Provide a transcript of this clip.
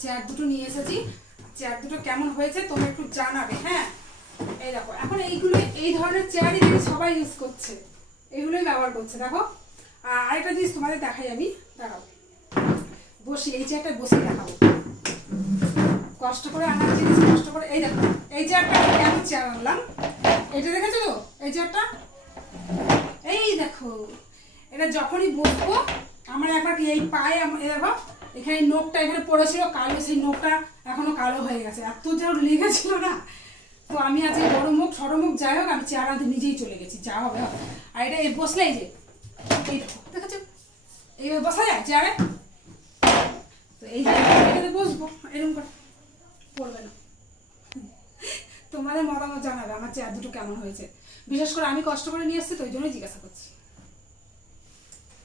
Chair দুটো নিয়ে এসেছি, চেয়ার দুটো কেমন হয়েছে তোমরা একটু জানাবে। হ্যাঁ, এই দেখো এখন এইগুলো এই ধরনের চেয়ারই দেখি সবাই ইউজ করছে, এইগুলোই ব্যবহার করছে। দেখো আরেকটা জিনিস তোমাদের দেখাই আমি, দাঁড়াও বসি, এই চেয়ারটা বসে দেখাবো। কষ্ট করে আনার জিনিস কষ্ট করে। এই দেখো এই চেয়ারটা কেন চেয়ার আনলাম, এটা দেখেছো তো এই চেয়ারটা, এই দেখো এটা যখনই বসবো আমার একবার এই পায়ে দেখো এখানে নোকটা এখানে পড়েছিল কালো, সেই নোকটা এখনো কালো হয়ে গেছে, এত যেন লেগেছিল না। তো আমি আজকে বড় মুখ ছোট মুখ যাই হোক আমি চেয়ার আনতে নিজেই চলে গেছি, যা হবে হবে। আর এটা এই বসলে এই যে এই দেখো দেখেছো এইভাবে বসা যায় চেয়ারে, তো এই জায়গাটাতে বসবো এরকম করে, পড়বে না। তোমাদের মতামত জানাবে আমার চেয়ার দুটো কেমন হয়েছে, বিশেষ করে আমি কষ্ট করে নিয়ে এসেছি তো ওই জন্যই জিজ্ঞাসা করছি।